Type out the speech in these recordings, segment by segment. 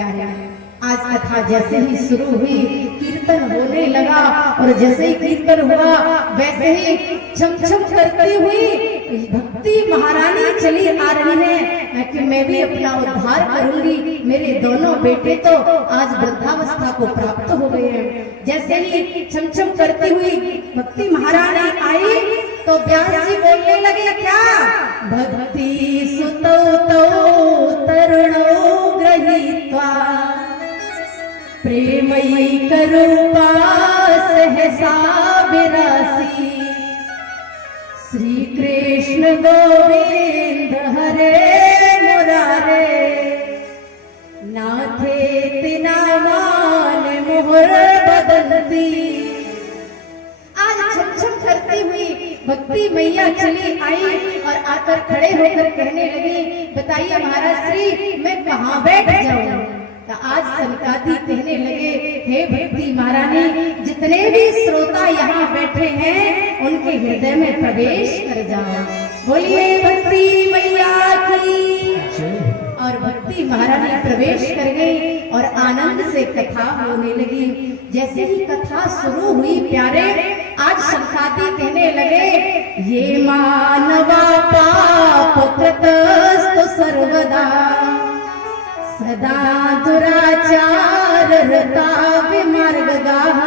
प्यारे, आज कथा जैसे ही शुरू हुई कीर्तन होने लगा और जैसे ही कीर्तन हुआ वैसे ही छम छम करती हुई भक्ति महारानी चली आ रही है कि मैं भी अपना उद्धार करूंगी। मेरे दोनों बेटे तो आज वृद्धावस्था को प्राप्त हो गए हैं। जैसे ही छम छम करती हुई भक्ति महारानी आई तो व्यास जी बोलने लगे, क्या भक्ति सुतौ तौ तरुणो गृहीत्वा प्रेमयी करूपा सहसा विरासी श्री कृष्ण गोविंद हरे मुरारे नाथे तिनामान मोहर बदलती। आज छम करती हुई भक्ति मैया चली आई और आकर खड़े होकर कहने लगी, बताइए महाराज श्री मैं कहाँ बैठ जाऊं। तो आज सनकादी कहने लगे, हे भक्ति महारानी, जितने भी श्रोता यहाँ बैठे हैं उनके हृदय में प्रवेश कर जाओ। बोलिए भक्ति मैया की। और भक्ति महारानी प्रवेश कर गई और आनंद से कथा होने लगी। जैसे ही कथा शुरू हुई प्यारे, आज सनकादी कहने लगे, ये मानवा पाप कृतस्तु सर्वदा सदा दुराचार रता विमार्गगाः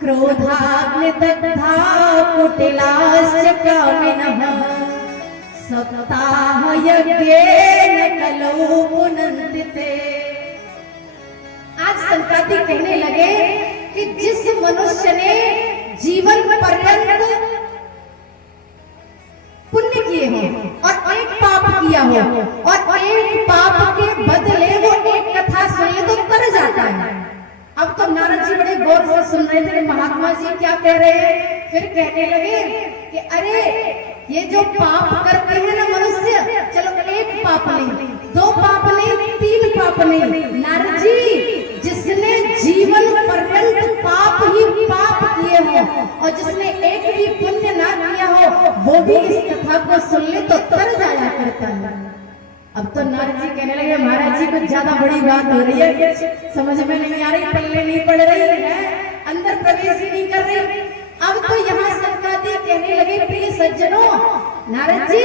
क्रोधाग्निदग्धा कुटिलाश्च कामिनः सप्ताह यज्ञेन कलौ पुनन्ति ते। आज सनकादी कहने लगे कि जिस मनुष्य ने जीवन पर्यंत पुण्य किए हो और एक पाप किया हो और एक पाप के बदले वो एक कथा सुन ले तो तर जाता है। अब तो नारद जी बड़े गौर से सुन रहे थे महात्मा जी क्या कह रहे हैं। फिर कहने लगे कि अरे ये जो पाप करते हैं ना मनुष्य, चलो एक पाप नहीं, दो पाप नहीं, तीन पाप नहीं, नारद जी जिसने जीवन पर्यंत पाप ही पाप किए हो और जिसने एक भी पुण्य ना किया हो वो भी इस कथा को सुन ले तो तर जाया करता है। अब तो नारद जी कहने लगे, महाराज जी कुछ ज्यादा बड़ी बात हो रही है, समझ में नहीं आ रही, पल्ले नहीं पड़ रही है, अंदर प्रवेश ही नहीं कर रही। अब तो यहाँ सनकादी कहने लगे, प्रिय सज्जनों, नारद जी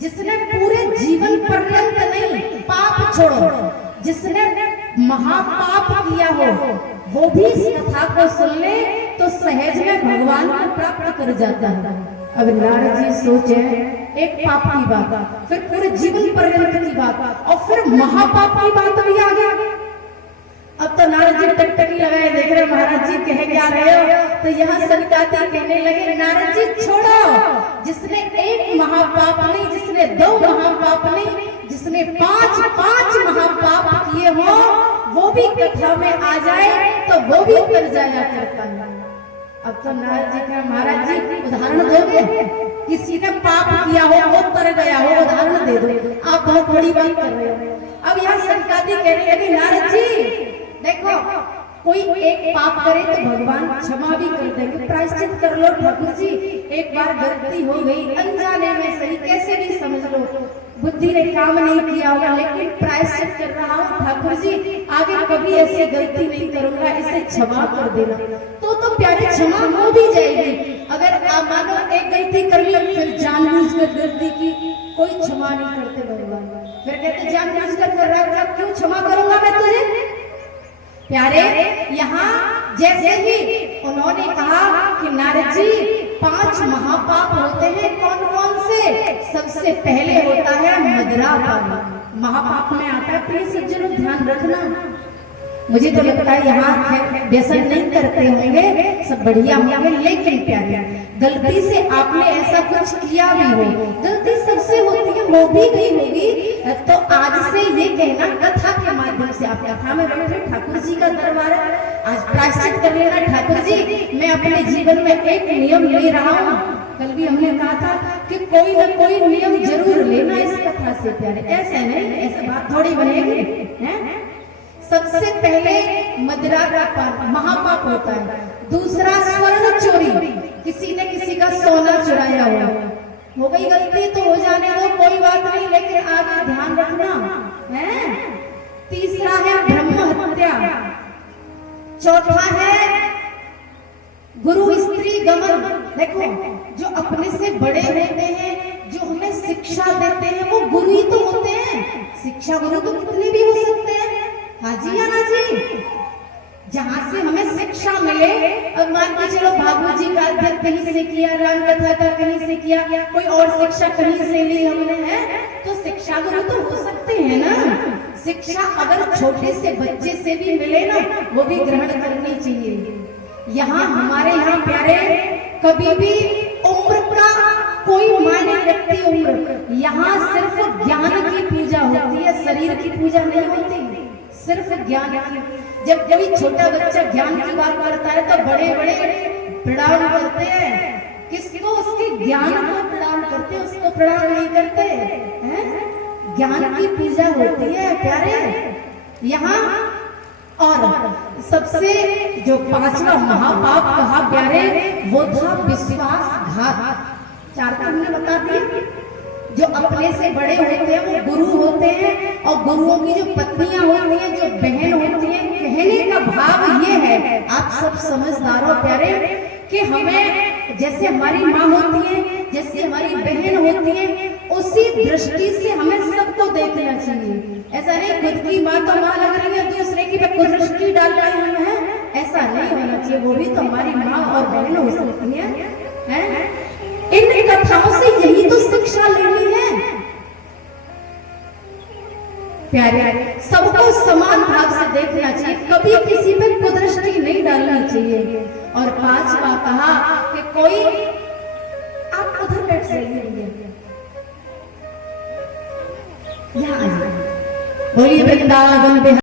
जिसने पूरे जीवन पर्यंत नहीं, पाप छोड़ो, जिसने महापाप किया हो वो भी इस कथा को सुन ले तो सहज में भगवान को प्राप्त कर जाता है। अब नारद जी सोचे, एक पाप की बात, फिर पूरे जीवन पर्यंत की बात और फिर महापाप की बात भी आ गया। अब तो नारद जी टकटकी लगाए देख रहे, महाराज जी कह क्या रहे हो। तो यहाँ सनकादी कहने लगे, नारद जी छोड़ो, जिसने एक महापाप नहीं, जिसने दो महापाप नहीं, जिसने पांच महापाप किए हो वो भी कथा में आ जाए तो वो भी तर जाया करता है। अब तो नारद जी कहा, महाराज जी उदाहरण दोगे, किसी ने पाप किया हो वो तर गया हो, उदाहरण दे दो, आप बहुत बड़ी बात कर रहे हो। अब यहाँ सनकादी कहने लगे, नारद जी देखो, कोई एक पाप करे तो भगवान क्षमा भी कर देंगे, प्रायश्चित कर लो ठाकुर जी, एक बार गलती हो गई, अनजाने में सही, कैसे भी समझ लो, बुद्धि ने काम नहीं किया होगा, लेकिन प्रायश्चित कर रहा हूँ ठाकुर जी, आगे कभी ऐसी गलती नहीं करूंगा, इसे क्षमा कर देना। तो प्यारे क्षमा हो भी जाएगी। अगर आप मानो एक गलती कर ली फिर जानबूझकर गलती की, कोई क्षमा नहीं करते भगवान। फिर कहते जानबूझकर कर रहा है, क्यों क्षमा करूंगा मैं तुझे। प्यारे, यहाँ जैसे ही उन्होंने कहा कि नारद जी 5 महापाप होते हैं, कौन कौन से। सबसे पहले होता है मदिरा पान, महापाप में आता है। प्रिय सज्जनों ध्यान रखना, मुझे तो लगता है यहाँ व्यसन नहीं करते होंगे, सब बढ़िया होंगे, लेकिन प्यारे गलती से आपने ऐसा कुछ किया भी हो, गलती सबसे होती है, हो भी गई होगी, तो आज से ये कहना कथा के माध्यम से, आप कथा में बैठे ठाकुर जी का दरबार, आज प्रायश्चित कर लेना ठाकुर जी, मैं अपने जीवन में एक नियम ले रहा हूँ। कल भी हमने कहा था कि कोई न कोई नियम जरूर लेना इस कथा से प्यारे, ऐसे नहीं, ऐसे बात थोड़ी बनेगी है। सबसे पहले मदिरा का पान महापाप होता है। दूसरा स्वर्ण चोरी, किसी ने किसी का सोना चुराया हुआ, हो गई गलती तो हो जाने दो, कोई बात नहीं, लेकिन आगे ध्यान रखना है। तीसरा है ब्रह्म हत्या, चौथा है गुरु स्त्री गमन। देखो, जो अपने से बड़े होते हैं, जो हमें शिक्षा देते हैं, वो गुरु ही तो होते हैं। शिक्षा गुरु तो कितने भी हो सकते हैं, हाँ जी या ना जी। जहां से हमें शिक्षा मिले, अब मान के चलो बाबूजी का अध्ययन कहीं से किया, राम कथा का कहीं से किया, कोई और शिक्षा कहीं से ली हमने, है तो शिक्षा गुरु तो हो सकते हैं ना। शिक्षा अगर छोटे से बच्चे से भी मिले ना, वो भी ग्रहण करनी चाहिए। यहाँ हमारे यहाँ प्यारे कभी भी उम्र का कोई मायने नहीं रखती उम्र। यहाँ सिर्फ ज्ञान की पूजा होती है, शरीर की पूजा नहीं होती, सिर्फ ज्ञान की। जब कोई छोटा बच्चा ज्ञान की बात करता है तो बड़े बड़े प्रणाम करते हैं। किसको? उसके ज्ञान को प्रणाम करते हैं, उसको प्रणाम नहीं करते हैं। ज्ञान की पूजा होती है प्यारे यहाँ। और सबसे जो पांचवा महापाप कहा प्यारे, वो था विश्वासघात। चार तो हमने बता दिए। जो अपने से बड़े होते हैं वो गुरु होते हैं, और गुरुओं की जो पत्नियां होती हैं, जो बहन होती हैं, कहने का भाव ये है, आप सब समझदार हो प्यारे, कि हमें जैसे हमारी माँ होती है, जैसे हमारी बहन होती है, उसी दृष्टि से हमें सबको देखना चाहिए। ऐसा नहीं खुद की माँ तो माँ लग रही है, दूसरे की पे कुदृष्टि डाल रही है, ऐसा नहीं होना चाहिए। वो भी तो हमारी माँ और बहन हो सकती है। इन कथाओं से यही तो शिक्षा लेनी है प्यारे। सबको समान भाव से देखना चाहिए, कभी किसी पे कुदृष्टि नहीं डालनी चाहिए। और पांचवा कहा कि कोई, आप उधर बैठ जाइए, यहाँ बोलिए वृंदावन।